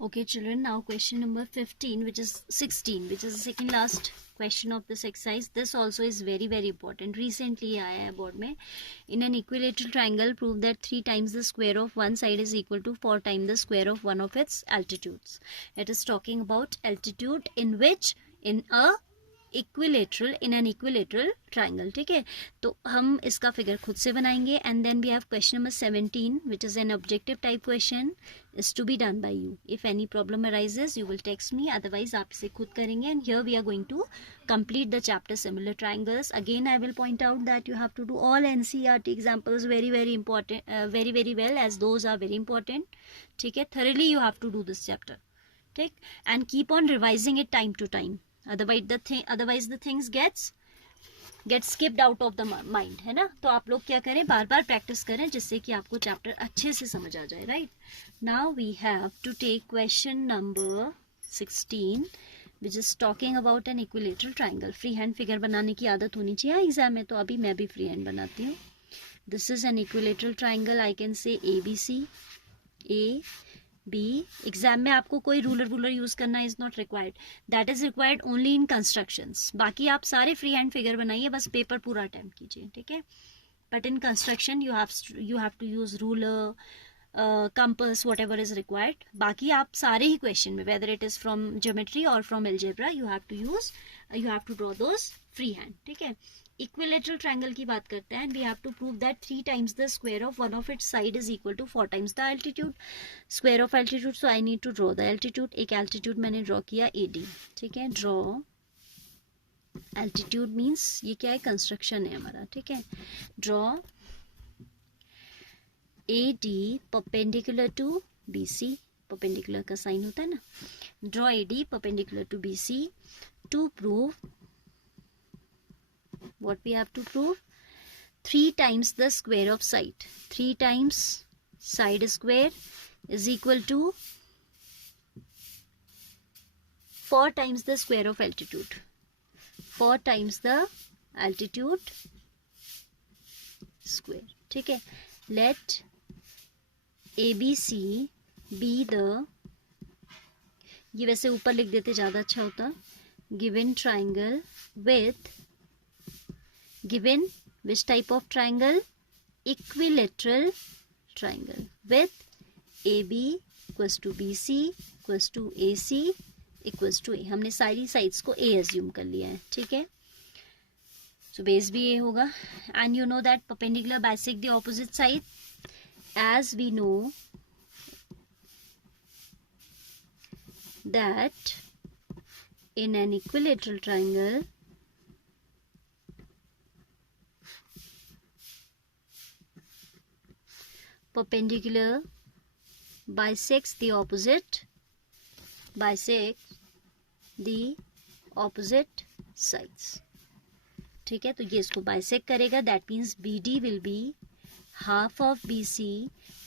Okay, children, now question number 15, which is 16, which is the second last question of this exercise. This also is very, very important. Recently आया है board में. In an equilateral triangle, prove that 3 times the square of one side is equal to 4 times the square of one of its altitudes. It is talking about altitude in which in an equilateral triangle. ठीक है, तो हम इसका figure खुद से बनाएंगे. And then we have question number 17 which is an objective type question is to be done by you. If any problem arises you will text me, otherwise आप इसे खुद करेंगे. And here we are going to complete the chapter similar triangles. Again I will point out that you have to do all NCERT examples very very important, very well, as those are very important. ठीक है, thoroughly you have to do this chapter. ठीक, and keep on revising it time to time. Otherwise the things get skipped out of the mind, है ना. तो आप लोग क्या करें, बार बार प्रैक्टिस करें जिससे कि आपको चैप्टर अच्छे से समझ आ जाए. Right, now we have to take question number 16 which is talking about an equilateral triangle. Free hand figure बनाने की आदत होनी चाहिए एग्जाम में, तो अभी मैं भी फ्री हैंड बनाती हूँ. This is an equilateral triangle. I can से ABC, A B. एग्जाम में आपको कोई रूलर यूज करना is not required. That is required only in constructions. बाकी आप सारे फ्री हैंड फिगर बनाइए, बस पेपर पूरा अटेम्प्ट कीजिए. ठीक है, but in construction you have to use ruler, compass, whatever is required. बाकी आप सारे ही क्वेश्चन में, whether it is from geometry और from algebra, you have to draw those free hand. ठीक है, इक्विलेटरल ट्रायंगल की बात करते हैं. We have to prove that 3 times the square of one of its side is equal to 4 times the altitude. Square of altitude, so I need to draw the altitude. एक altitude मैंने draw किया AD. ठीक है, draw altitude means ये क्या है, construction है हमारा. ठीक है, draw AD perpendicular to BC. Perpendicular का साइन होता है ना. Draw AD perpendicular to BC to prove what we have to prove, 3 times the square of side. 3 times side square is equal to 4 times the square of altitude. 4 times the altitude square. ठीक है, let ABC be the, ये वैसे ऊपर लिख देते ज़्यादा अच्छा होता, given triangle with, given which type of triangle, equilateral triangle with AB equals to BC equals to AC equals to A. हमने सारी साइड्स को A एज्यूम कर लिया है. ठीक है, सो बेस भी A होगा. And you know that perpendicular bisect the opposite side. As we know that in an equilateral triangle perpendicular bisects the opposite sides. ठीक है, तो ये इसको बाइसेक्ट करेगा. That means BD will be half of BC.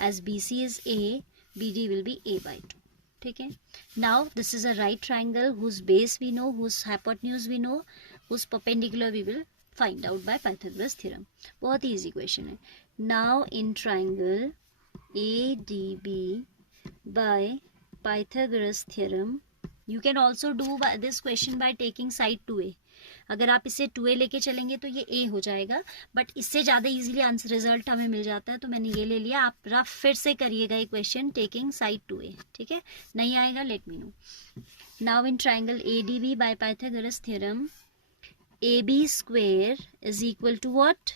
As BC is A, BD will be A by 2. ठीक है, now this is a right triangle whose base we know, whose hypotenuse we know, whose perpendicular we will find out by Pythagoras theorem. बहुत ही easy question है. Now in triangle ADB by Pythagoras theorem, you can also do this question by taking side 2A. अगर आप इसे 2A लेके चलेंगे तो ये A हो जाएगा, बट इससे ज़्यादा इजीली आंसर रिजल्ट हमें मिल जाता है, तो मैंने ये ले लिया. आप रफ फिर से करिएगा ये क्वेश्चन टेकिंग साइड 2A. ठीक है, नहीं आएगा let me know. Now in triangle ADB by Pythagoras theorem, AB square is equal to what,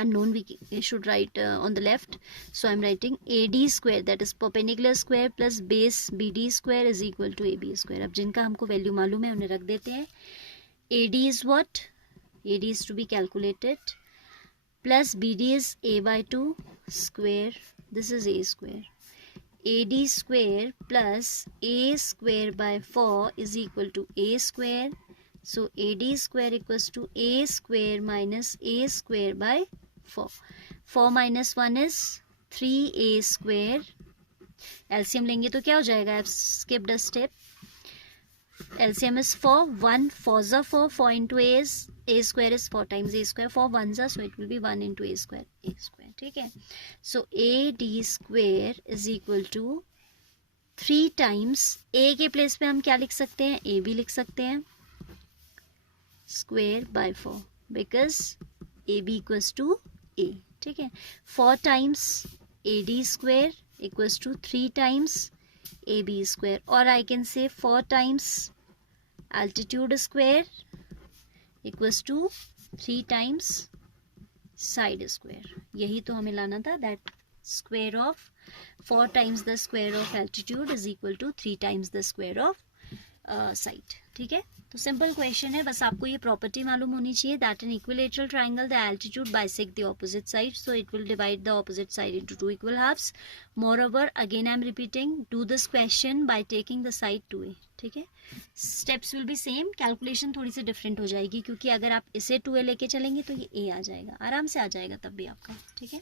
unknown, we should write on the left, so I'm writing AD square, that is perpendicular square plus base BD square is equal to AB square. अब जिनका हमको value मालूम है उन्हें रख देते हैं. AD is what, AD is to be calculated, plus BD is A by 2 square, this is A square. AD square plus A square by 4 is equal to A square. So AD square equals to A square minus A square by 4. 4 minus 1 is 3A square. LCM लेंगे तो क्या हो जाएगा, I've skipped a step. LCM is 4. 1 4s are 4. 4 into A is A square is 4 times A square. 4 1s are, so it will be 1 into A square. A square. ठीक है, so AD square is equal to 3 times ए के place पे हम क्या लिख सकते हैं, A B लिख सकते हैं, square by 4 because A B equals to A, ठीक है। 4 times A D square equals to 3 times A B square, और I can say 4 times altitude square equals to 3 times side square. यही तो हमें लाना था, that square of 4 times the square of altitude is equal to 3 times the square of side, ठीक है। तो simple question है, बस आपको ये प्रॉपर्टी मालूम होनी चाहिए that in equilateral triangle the altitude bisect the opposite side, so it will divide the opposite side into 2 equal halves. Moreover again I am repeating, do this question by taking the side 2a, ठीक है। Steps will be same, calculation थोड़ी सी different हो जाएगी क्योंकि अगर आप इसे 2a लेके चलेंगे तो ये a आ जाएगा, आराम से आ जाएगा तब भी आपका, ठीक है।